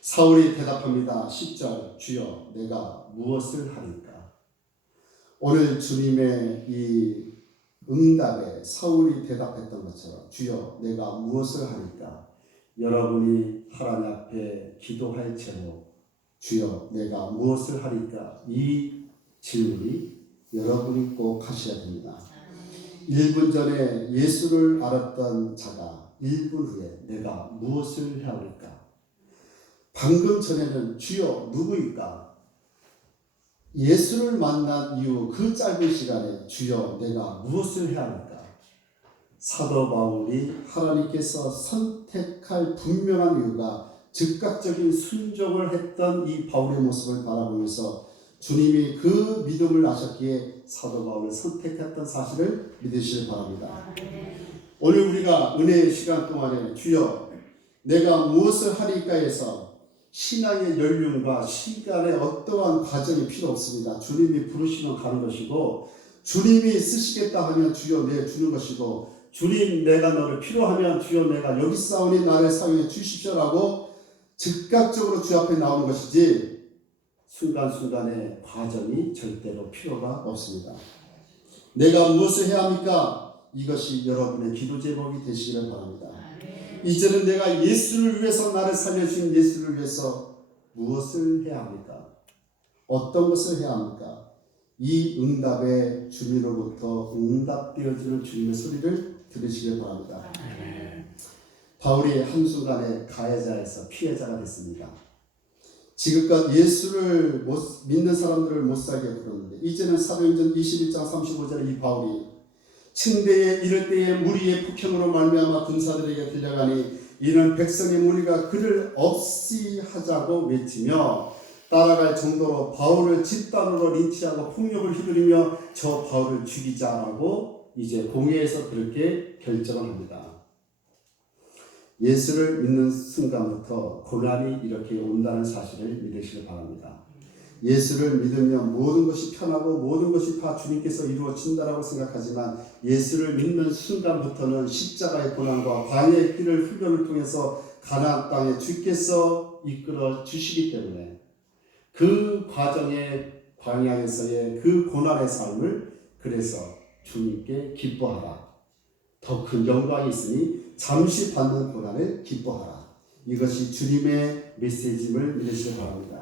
사울이 대답합니다. 10절, 주여 내가 무엇을 하리까? 오늘 주님의 이 응답에 사울이 대답했던 것처럼 주여 내가 무엇을 하리까? 여러분이 하나님 앞에 기도할 제목, 주여 내가 무엇을 하리까? 이 질문이 여러분이 꼭 하셔야 됩니다. 1분 전에 예수를 알았던 자가 1분 후에 내가 무엇을 해야 할까? 방금 전에는 주여 누구일까? 예수를 만난 이후 그 짧은 시간에 주여 내가 무엇을 해야 할까? 사도 바울이 하나님께서 선택할 분명한 이유가 즉각적인 순종을 했던 이 바울의 모습을 바라보면서 주님이 그 믿음을 아셨기에 사도 바울을 선택했던 사실을 믿으시길 바랍니다. 오늘 우리가 은혜의 시간 동안에 주여 내가 무엇을 하리까 해서 신앙의 연륜과 시간의 어떠한 과정이 필요 없습니다. 주님이 부르시면 가는 것이고, 주님이 쓰시겠다 하면 주여 내 주는 것이고, 주님 내가 너를 필요하면 주여 내가 여기 싸우니 나를 사용해 주십시오라고 즉각적으로 주 앞에 나오는 것이지, 순간순간의 과정이 절대로 필요가 없습니다. 내가 무엇을 해야 합니까? 이것이 여러분의 기도 제목이 되시기를 바랍니다. 이제는 내가 예수를 위해서, 나를 살려주신 예수를 위해서 무엇을 해야 합니까? 어떤 것을 해야 합니까? 이 응답의 주님으로부터 응답되어지는 주님의 소리를 들으시길 바랍니다. 바울이 한순간에 가해자에서 피해자가 됐습니다. 지금껏 예수를 믿는 사람들을 못 살게 부르는데, 이제는 사도행전 21장 35절에 이 바울이 층대에 이를 때에 무리의 폭행으로 말미암아 군사들에게 들려가니 이는 백성의 무리가 그를 없이 하자고 외치며 따라갈 정도로 바울을 집단으로 린치하고 폭력을 휘두르며 저 바울을 죽이자라고 이제 공회에서 그렇게 결정을 합니다. 예수를 믿는 순간부터 고난이 이렇게 온다는 사실을 믿으시길 바랍니다. 예수를 믿으면 모든 것이 편하고 모든 것이 다 주님께서 이루어진다라고 생각하지만, 예수를 믿는 순간부터는 십자가의 고난과 광야의 길을 훈련을 통해서 가나안 땅에 주께서 이끌어 주시기 때문에 그 과정의 광야에서의 그 고난의 삶을 그래서 주님께 기뻐하라. 더 큰 영광이 있으니 잠시 받는 고난을 기뻐하라. 이것이 주님의 메시지임을 믿으시기 바랍니다.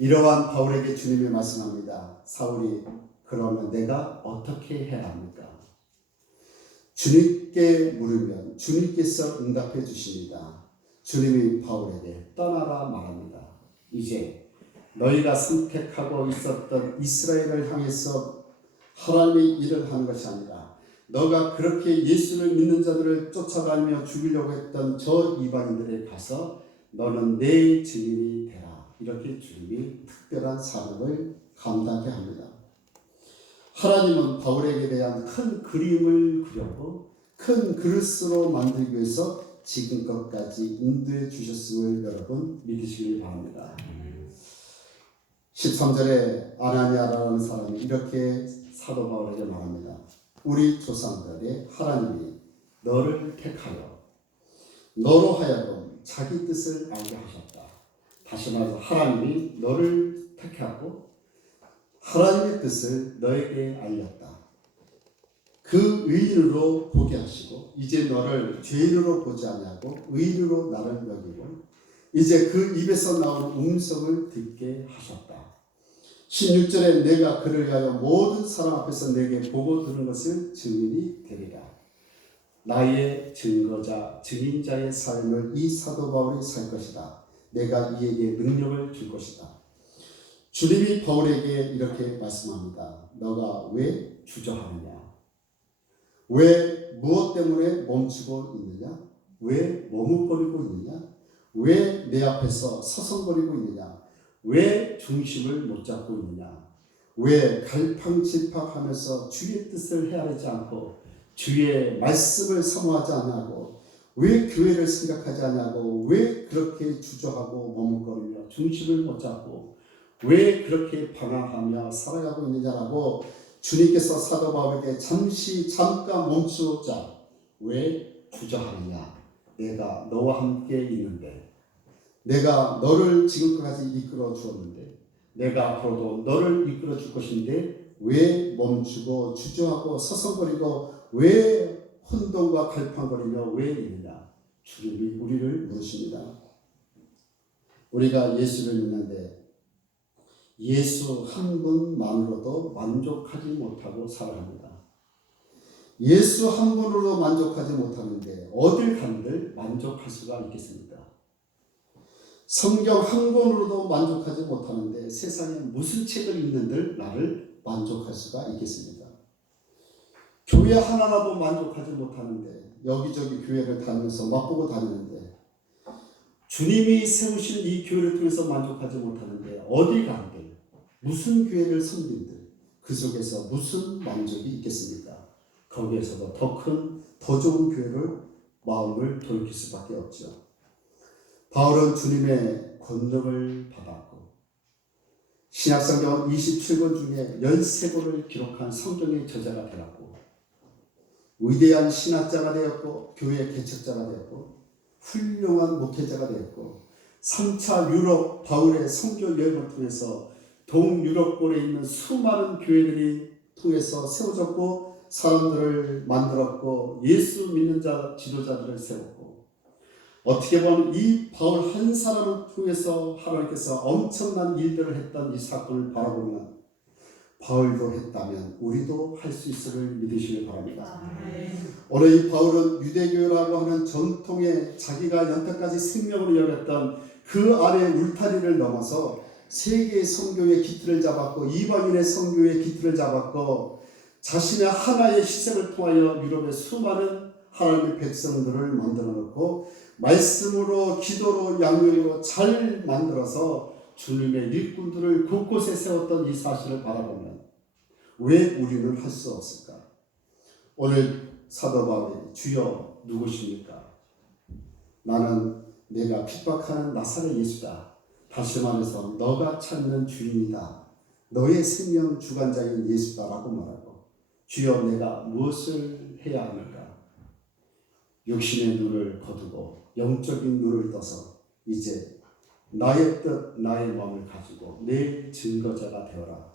이러한 바울에게 주님이 말씀합니다. 사울이 그러면 내가 어떻게 해야 합니까? 주님께 물으면 주님께서 응답해 주십니다. 주님이 바울에게 떠나라 말합니다. 이제 너희가 선택하고 있었던 이스라엘을 향해서 하나님의 일을 하는 것이 아니라 너가 그렇게 예수를 믿는 자들을 쫓아가며 죽이려고 했던 저 이방인들에 가서 너는 내 증인이 되라. 이렇게 주님이 특별한 사명을 감당케 합니다. 하나님은 바울에게 대한 큰 그림을 그려고 큰 그릇으로 만들기 위해서 지금껏까지 인도해 주셨음을 여러분 믿으시길 바랍니다. 13절에 아나니아라는 사람이 이렇게 사도 바울에게 말합니다. 우리 조상들의 하나님이 너를 택하여 너로 하여금 자기 뜻을 알게 하셨다. 다시 말해서 하나님이 너를 택하고 하나님의 뜻을 너에게 알렸다. 그 의인으로 보게 하시고 이제 너를 죄인으로 보지 아니하고 의인으로 나를 여기고 이제 그 입에서 나오는 음성을 듣게 하셨다. 16절에 내가 그를 위하여 모든 사람 앞에서 내게 보고 들은 것을 증인이 되리라. 나의 증거자, 증인자의 삶을 이 사도 바울이 살 것이다. 내가 이에게 능력을 줄 것이다. 주님이 바울에게 이렇게 말씀합니다. 너가 왜 주저하느냐? 왜 무엇 때문에 멈추고 있느냐? 왜 머뭇거리고 있느냐? 왜 내 앞에서 서성거리고 있느냐? 왜 중심을 못 잡고 있느냐? 왜 갈팡질팡하면서 주의 뜻을 헤아리지 않고 주의 말씀을 사모하지 않냐고, 왜 교회를 생각하지 않냐고, 왜 그렇게 주저하고 머뭇거리며 중심을 못 잡고 왜 그렇게 방황하며 살아가고 있느냐라고 주님께서 사도 바울에게 잠깐 멈추자. 왜 주저하느냐? 내가 너와 함께 있는데, 내가 너를 지금까지 이끌어 주었는데, 내가 앞으로도 너를 이끌어 줄 것인데 왜 멈추고 주저하고 서성거리고 왜 혼돈과 갈팡거리며 왜 있느냐? 주님이 우리를 물으십니다. 우리가 예수를 믿는데 예수 한 분만으로도 만족하지 못하고 살아갑니다. 예수 한 분으로도 만족하지 못하는데 어딜 간들 만족할 수가 있겠습니까? 성경 한 권으로도 만족하지 못하는데 세상에 무슨 책을 읽는들 나를 만족할 수가 있겠습니까? 교회 하나라도 만족하지 못하는데 여기저기 교회를 다니면서 맛보고 다니는데 주님이 세우신 이 교회를 통해서 만족하지 못하는데 어디 간들 무슨 교회를 섬긴들 그 속에서 무슨 만족이 있겠습니까? 거기에서도 더 큰, 더 좋은 교회를 마음을 돌이킬 수밖에 없죠. 바울은 주님의 권능을 받았고 신약성경 27권 중에 13권을 기록한 성경의 저자가 되었고 위대한 신학자가 되었고 교회 개척자가 되었고 훌륭한 목회자가 되었고 3차 유럽 바울의 선교 여행을 통해서 동유럽권에 있는 수많은 교회들이 통해서 세워졌고 사람들을 만들었고 예수 믿는 자 지도자들을 세웠고 어떻게 보면 이 바울 한 사람을 통해서 하나님께서 엄청난 일들을 했던 이 사건을 바라보면 바울도 했다면 우리도 할 수 있음을 믿으시길 바랍니다. 오늘 이 바울은 유대교라고 하는 전통에 자기가 연태까지 생명으로 여겼던 그 아래 울타리를 넘어서 세계의 선교의 기틀을 잡았고 이방인의 선교의 기틀을 잡았고 자신의 하나의 희생을 통하여 유럽의 수많은 하나님의 백성들을 만들어 놓고 말씀으로 기도로 양육으로 잘 만들어서 주님의 일꾼들을 곳곳에 세웠던 이 사실을 바라보면 왜 우리는 할 수 없을까? 오늘 사도 바울이 주여 누구십니까? 나는 내가 핍박하는 나사렛 예수다. 다시 말해서 너가 찾는 주인이다. 너의 생명 주관자인 예수다라고 말하고 주여 내가 무엇을 해야 합니까? 육신의 눈을 거두고 영적인 눈을 떠서 이제 나의 뜻, 나의 마음을 가지고 내 증거자가 되어라.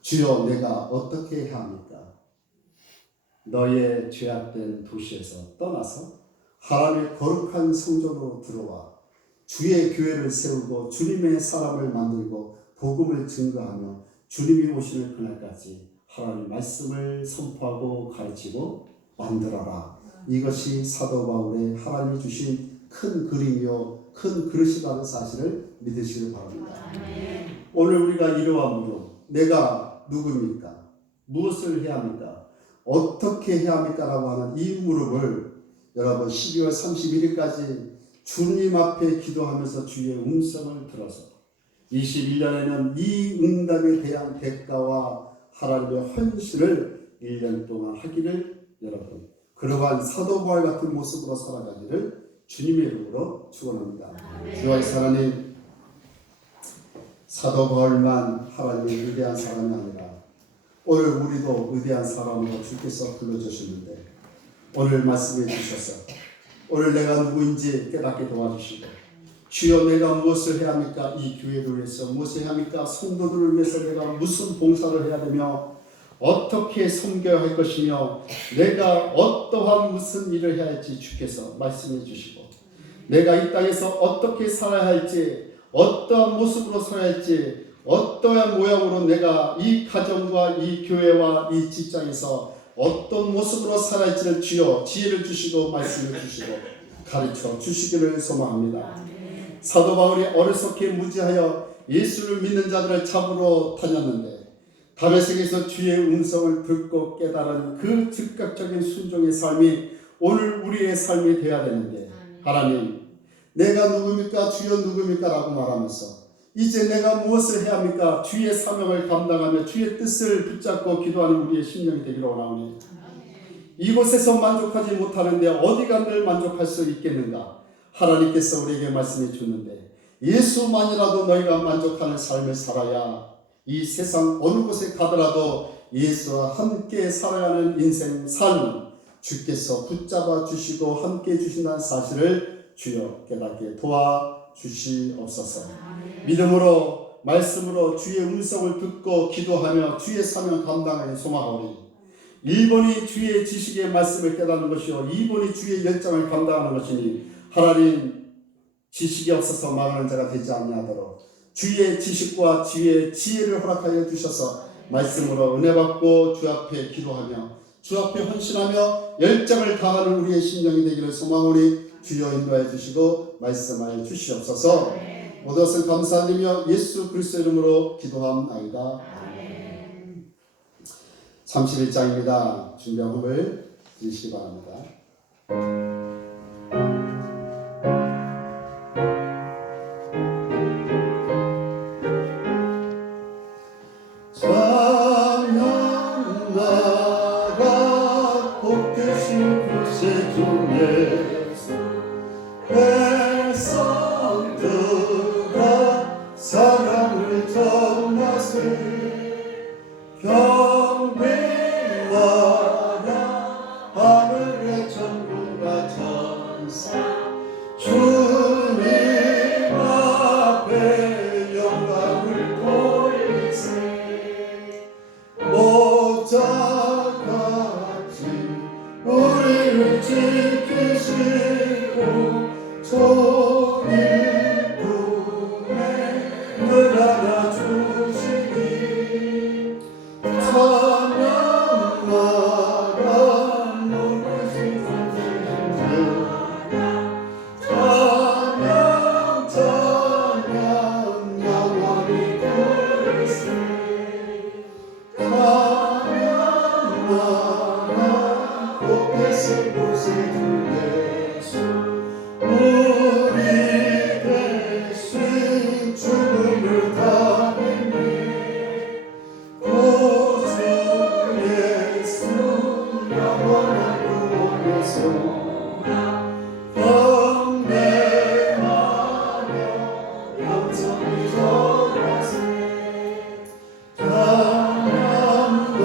주여 내가 어떻게 해야 합니까? 너의 죄악된 도시에서 떠나서 하나님의 거룩한 성전으로 들어와 주의 교회를 세우고 주님의 사람을 만들고 복음을 증거하며 주님이 오시는 그날까지 하나님의 말씀을 선포하고 가르치고 만들어라. 이것이 사도 바울의 하나님이 주신 큰 그림이요 큰 그릇이라는 사실을 믿으시길 바랍니다. 오늘 우리가 이러한 물음, 내가 누구입니까? 무엇을 해야 합니까? 어떻게 해야 합니까? 라고 하는 이 물음을 여러분 12월 31일까지 주님 앞에 기도하면서 주의 음성을 들어서 21년에는 이 응답에 대한 대가와 하나님의 헌신을 1년 동안 하기를 여러분 그러한 사도 바울 같은 모습으로 살아가기를 주님의 이름으로 축원합니다. 주의 하나님, 사도 바울만 하나님의 위대한 사람이 아니라 오늘 우리도 위대한 사람으로 주께서 불러주셨는데 오늘 말씀해 주셔서 오늘 내가 누구인지 깨닫게 도와주시고 주여 내가 무엇을 해야 합니까? 이 교회를 위해서 무엇을 해야 합니까? 성도들을 위해서 내가 무슨 봉사를 해야 되며 어떻게 섬겨야 할 것이며 내가 어떠한 무슨 일을 해야 할지 주께서 말씀해 주시고 내가 이 땅에서 어떻게 살아야 할지 어떠한 모습으로 살아야 할지 어떠한 모양으로 내가 이 가정과 이 교회와 이 직장에서 어떤 모습으로 살아야 할지를 주여 지혜를 주시고 말씀해 주시고 가르쳐 주시기를 소망합니다. 사도 바울이 어리석게 무지하여 예수를 믿는 자들을 잡으러 다녔는데 다메섹에서 주의 음성을 듣고 깨달은 그 즉각적인 순종의 삶이 오늘 우리의 삶이 되어야 되는데 하나님 내가 누굽니까? 주여 누굽니까? 라고 말하면서 이제 내가 무엇을 해야 합니까? 주의 사명을 감당하며 주의 뜻을 붙잡고 기도하는 우리의 심령이 되기를 원하오니 이곳에서 만족하지 못하는데 어디가 늘 만족할 수 있겠는가? 하나님께서 우리에게 말씀해 주는데 예수만이라도 너희가 만족하는 삶을 살아야 이 세상 어느 곳에 가더라도 예수와 함께 살아가는 인생 삶은 주께서 붙잡아 주시고 함께 해 주신다는 사실을 주여 깨닫게 도와주시옵소서. 믿음으로 말씀으로 주의 음성을 듣고 기도하며 주의 사명 감당하는 소망하오니 1번이 주의 지식의 말씀을 깨닫는 것이요 2번이 주의 열정을 감당하는 것이니 하나님 지식이 없어서 망하는 자가 되지 아니하도록 주의 지식과 주의 지혜를 허락하여 주셔서 말씀으로 은혜 받고 주 앞에 기도하며 주 앞에 헌신하며 열정을 다하는 우리의 심령이 되기를 소망하오니 주여 인도하여 주시고 말씀하여 주시옵소서. 모든 것을 감사드리며 예수 그리스도 이름으로 기도함나이다. 31장입니다. 준비한 호흡을 드리시기 바랍니다. 찬양나라 복되신 구세주의 백성들아 사랑을 전하세 경배하라 하늘의 천군과 천사 주님 앞에 영광을 돌리세 목자같이 우리를 지키시고 종일 품에 늘 안아주시니 찬양하라 높으신 선생님들 찬양 찬양 영원히 부르세 찬양하라 복되신 구세주 예수 우리 대신 죽음을 당했네 구주 예수 영원한 구원에서 경배하며 영성이 전하세 찬양하라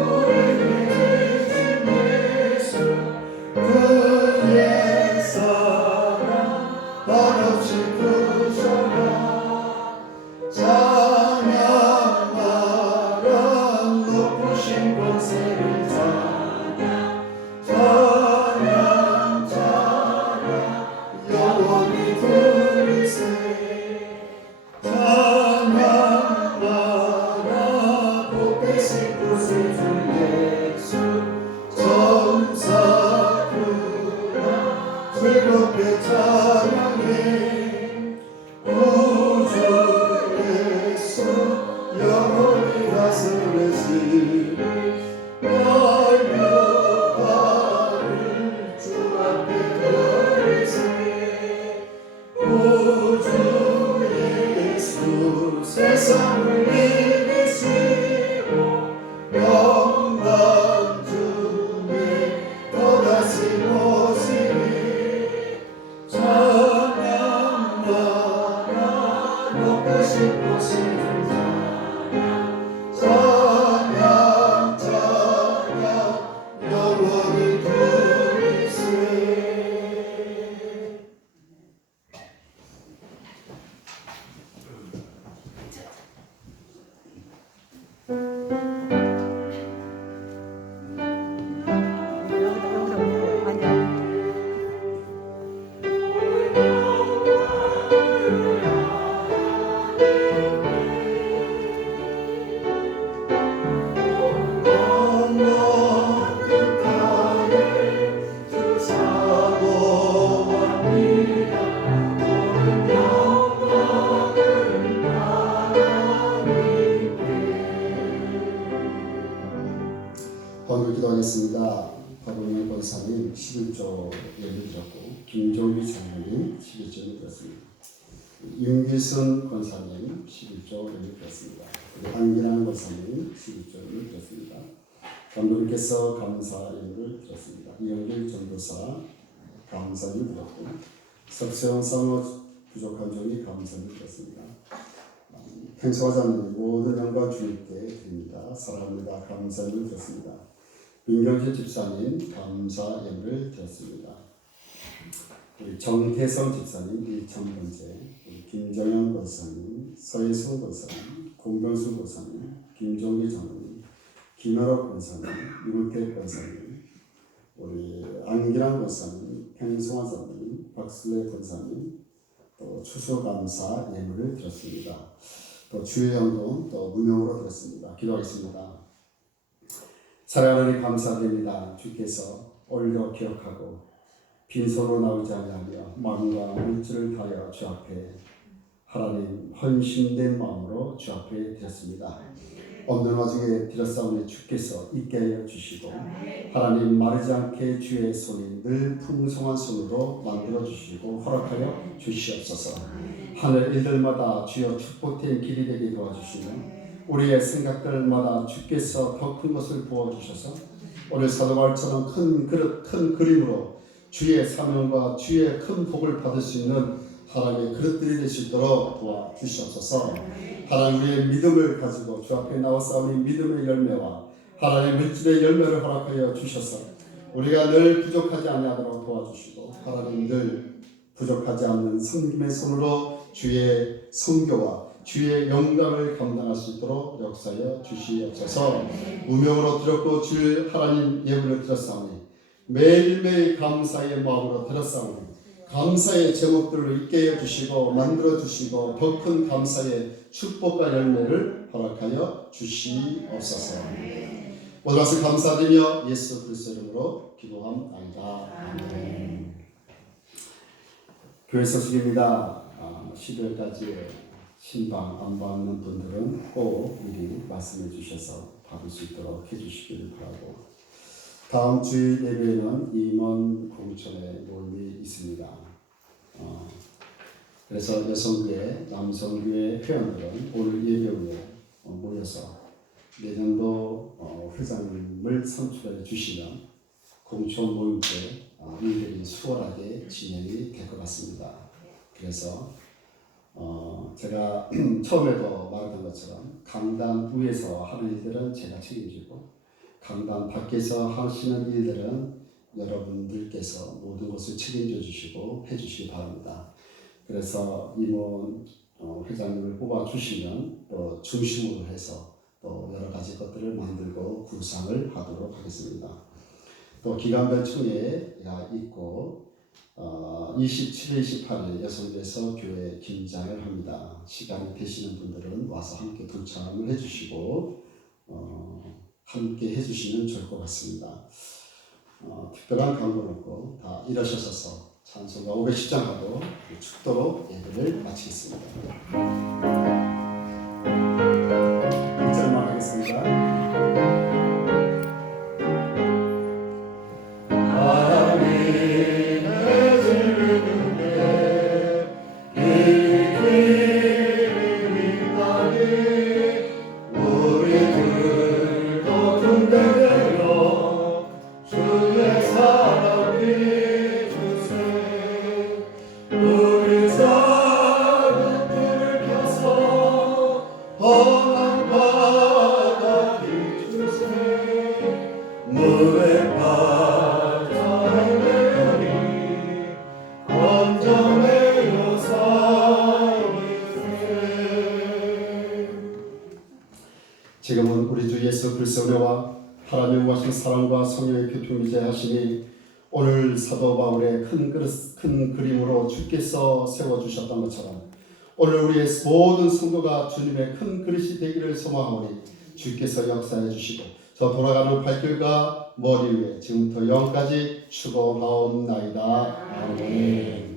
우리를 지신 예수 그의 사랑 한없이 크셔라 찬양하라 높으신 권세를 찬양 찬양 찬양 영원히 부르세 찬양하라 복되신 구세주 예수 천사들아 즐겁게 찬양해 구주 예수 영원히 다스리시니 멸류관을 주 앞에 드리세 구주 예수 세상을 이기시고 영광 주님 또다시 오시니 찬양하라 높으신 구세주 찬양 찬양 영원히 부르세 오늘 기도하겠습니다. 박원영 권사님 11조 예를 드렸고 김종희 장로님 11조를 드렸습니다. 윤기순 권사님 11조를 드렸습니다. 안기란 권사님 11조를 드렸습니다. 감독님께서 감사 예물을 드렸습니다. 이영길 전도사 감사를 드렸고 석세원 사모 부족한 종이 감사를 드렸습니다. 행소하지 않는 모든 영광 주님께 드립니다. 사랑합니다. 감사를 드렸습니다. 민경실 집사님 감사 예물을 드렸습니다. 우리 정태성 집사님 1,000번째, 우리 김정현 권사님, 서예순 권사님, 공병수 권사님, 김종기 장로님, 김여럽 권사님, 유근택 권사님, 우리 안기란 권사님, 평승환 사님, 박슬래 권사님, 또 추수감사 예물을 드렸습니다. 또 주의 영돈 또 무명으로 드렸습니다. 기도하겠습니다. 사랑하는 감사드립니다. 주께서 오늘도 기억하고 빈손으로 나오지 아니하며 마음과 물질을 다하여 주 앞에 하나님 헌신된 마음으로 주 앞에 드렸습니다. 없는 와중에 드렸사오니 주께서 있게 하여 주시고 하나님 마르지 않게 주의 손이 늘 풍성한 손으로 만들어 주시고 허락하여 주시옵소서. 하늘 일들마다 주여 축복된 길이 되게 도와주시며 우리의 생각들마다 주께서 더 큰 것을 부어주셔서 오늘 사도바울처럼 큰 그릇 큰 그림으로 주의 사명과 주의 큰 복을 받을 수 있는 하나님의 그릇들이 될 수 있도록 도와주시옵소서. 하나님 우리의 믿음을 가지고 주 앞에 나와싸우니 믿음의 열매와 하나님의 물질의 열매를 허락하여 주셔서 우리가 늘 부족하지 아니하도록 도와주시고 하나님 늘 부족하지 않는 섬김의 손으로 주의 선교와 주의 영광을 감당할 수 있도록 역사하여 주시옵소서. 무명으로 드렸고 주 하나님 예물을 드렸사오니 매일매일 감사의 마음으로 드렸사오니 감사의 제목들을 있게 해주시고 만들어주시고 더 큰 감사의 축복과 열매를 허락하여 주시옵소서. 모든 것을 감사드리며 예수 그리스도 이름으로 기도합니다. 아멘. 교회 소식입니다. 12월까지 신방 안 받는 분들은 꼭 미리 말씀해 주셔서 받을 수 있도록 해주시길 바라고, 다음 주일 예배에는 임원 공천의 모임이 있습니다. 그래서 여성교회, 남성교회 회원들은 오늘 예배 후에 모여서 내년도 회장님을 선출해 주시면 공천 모임 때 일들이 수월하게 진행이 될 것 같습니다. 그래서 제가 처음에도 말했던 것처럼 강단 위에서 하는 일들은 제가 책임지고 강단 밖에서 하시는 일들은 여러분들께서 모든 것을 책임져 주시고 해주시기 바랍니다. 그래서 임원 회장님을 뽑아주시면 또 중심으로 해서 또 여러 가지 것들을 만들고 구상을 하도록 하겠습니다. 또 기간별 총회가 있고 27일, 28일 여성교회에서 교회 김장을 합니다. 시간이 되시는 분들은 와서 함께 동참을 해주시고 함께 해주시면 좋을 것 같습니다. 특별한 광고는 없고 다 일어서셔서 찬송가 510장하고 축도로 예배를 마치겠습니다. 1절만 하겠습니다. 지금은 우리 주 예수 그리스도의 은혜와 하나님의 무하신 사랑과 성령의 교통이제 하시니 오늘 사도 바울의 큰 그림으로 주께서 세워주셨던 것처럼 오늘 우리의 모든 성도가 주님의 큰 그릇이 되기를 소망하오니 주께서 역사해 주시고 저 돌아가는 발길과 머리 위에 지금부터 영까지 축원하옵나이다. 아멘.